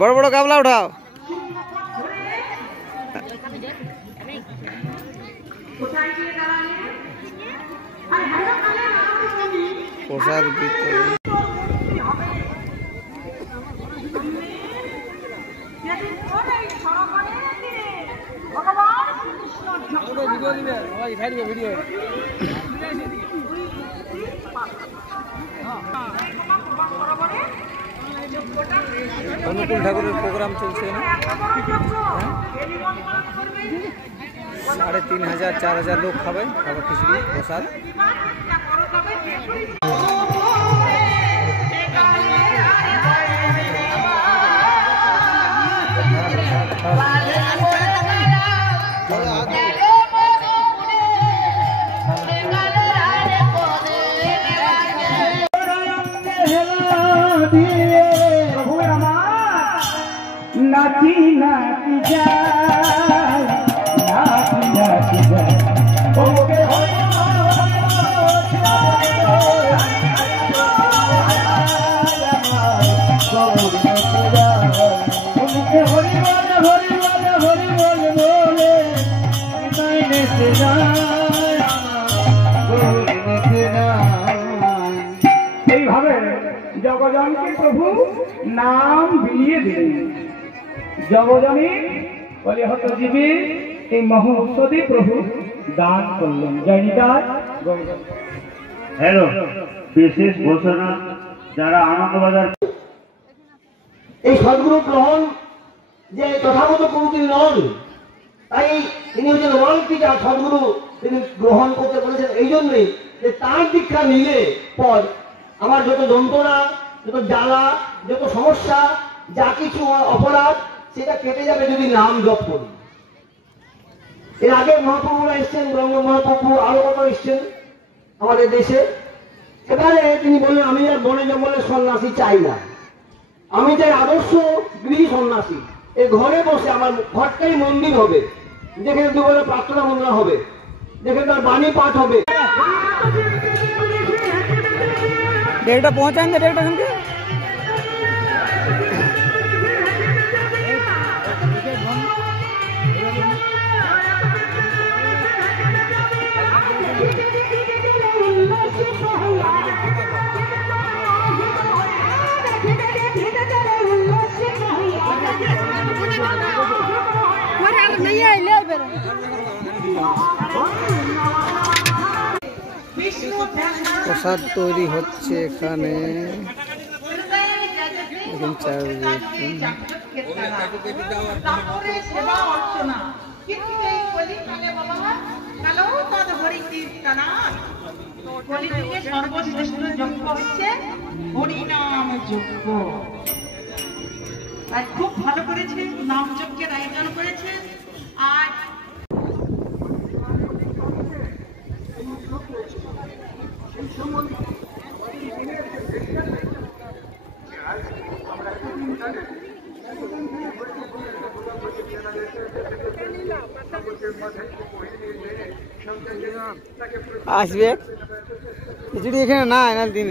বড় বড় গাবলা উঠাও। প্রসাদ বিতরণ। অনুকূল ঠাকুরের প্রোগ্রাম চলছে না? 3500 4000 লোক খাবে খাবার খিচুড়ি প্রসাদ। नाची नाची जाए नाची नाची जाए ओके हरि बोल बोले मैंने तेरा এইভাবে জগজনকে প্রভু নাম বিলিয়ে দিলেন। জগজনী বলে হতো জীবী এই মহোৎসবে প্রভু দান করলেন। জয় নিতাই। হ্যালো, বিশেষ ঘোষণা, যারা আনন্দবাজার এই সদ্গুরু গ্রহণ যে তথাগত প্রভু তিনি নন, তাই তিনি হচ্ছেন ওয়ার্ল্ড টিচার। সদ্গুরু তিনি গ্রহণ করতে বলেছেন এই জন্যই যে তার দীক্ষা নিলে পর আমার যত যন্ত্রণা, যত জ্বালা, যত সমস্যা, যা কিছু অপরাধ সেটা কেটে যাবে যদি নাম জপ করি। এর আগে মহাপ্রভুরা এসছেন, ব্রহ্ম মহাপ্রভু আরো কত এসছেন আমাদের দেশে। সেখানে তিনি বললেন আমি আর বনে জঙ্গলের সন্ন্যাসী চাই না, আমি চাই আদর্শ গৃহী সন্ন্যাসী। এই ঘরে বসে আমার ঘরটাই মন্দির হবে, যেখানে দুবেলা প্রার্থনা বন্দনা হবে, যেখানে তার বাণী পাঠ হবে। डेढ़ पहुंचाएंगे 1.5 घंटे। প্রসাদ তৈরি হচ্ছে এখানে। সর্বশ্রেষ্ঠ যজ্ঞ হচ্ছে হরিনাম যজ্ঞ। আর খুব ভালো করেছে, নাম যজ্ঞের আয়োজন করেছে। আর আসবে খিচুড়ি এখানে না এনার দিন